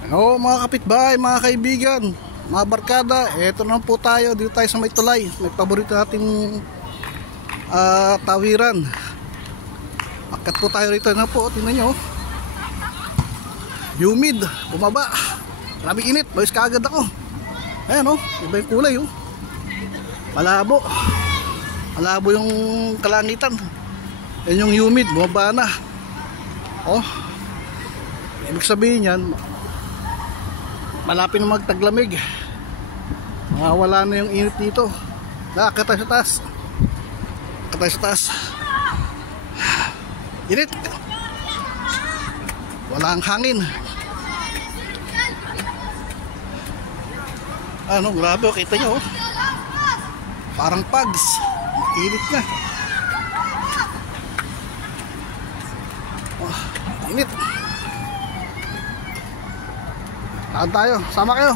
Hello mga kapitbahay, mga kaibigan, mga barkada. Eto na po tayo, dito tayo sa may tulay. May paborito nating tawiran. Akat po tayo rito na po, tingnan nyo. Humid, bumaba. Maraming init, bayos kaagad ako. Ayan o, iba yung kulay o. Malabo. Malabo yung kalangitan. Yan yung humid, bumaba na. Oh, ibig sabihin yan, malapit na magtaglamig. Wala na yung init dito. Nakakita sa taas. Nakakita sa taas. Init. Wala ang hangin. Ano, grabe, kita nyo oh. Parang pugs. Init na. Oh, init. Saan tayo? Sama kayo.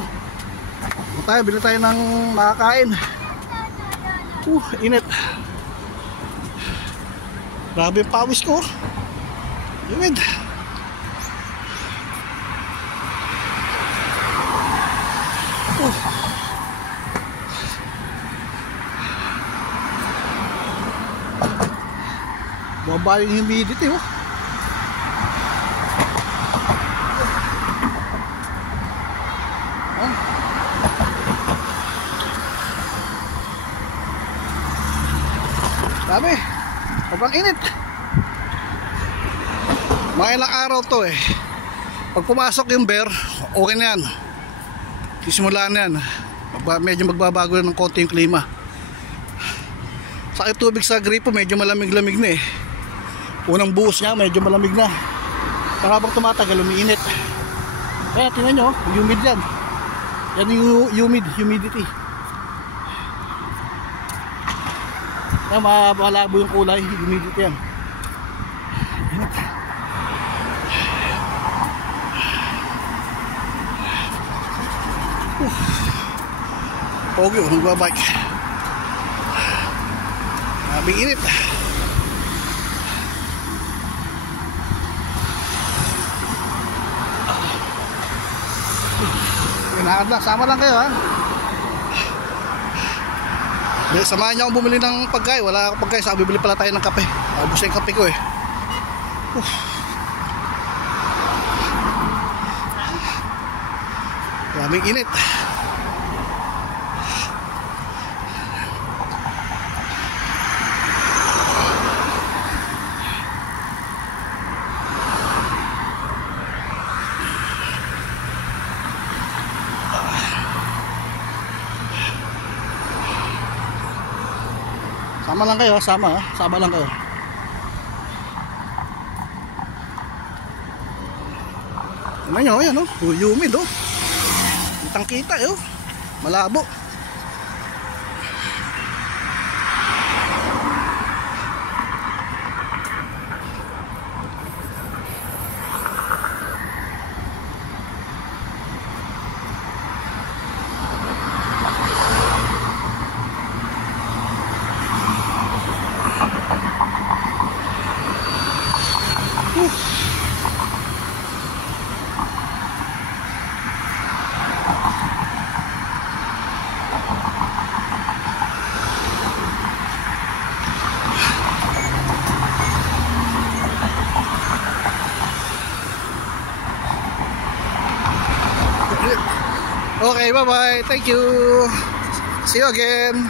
Tayo, bili tayo ng makakain. Init. Grabe yung pawis ko. Init. Baba yung humidity oh. Dami, sobrang init. Mga ilang araw to eh. Pag pumasok yung bear, okay na yan. Sisimula na yan. Medyo magbabago na ng konti yung klima. Sa tubig sa gripo, medyo malamig-lamig na eh. Unang buhos niya, medyo malamig na. Pero habang tumatagal, umiinit. Kaya tingnan nyo, humid yan. Yan yung humidity. Kaya malabo yung kulay, humidity yan. Init. Pogi, nagbabike. Mabing init. Inakad lang, sama lang kayo ha. Samahan niyo akong bumili ng pagkain. Wala akong pagkain, saka bibili pala tayo ng kape. Abos na yung kape ko eh. Maraming init. Sama lang kayo, sama lang kayo. Ano nyo, yan oh, humid oh. Kitang kita oh, malabo. Okay, bye-bye. Thank you. See you again.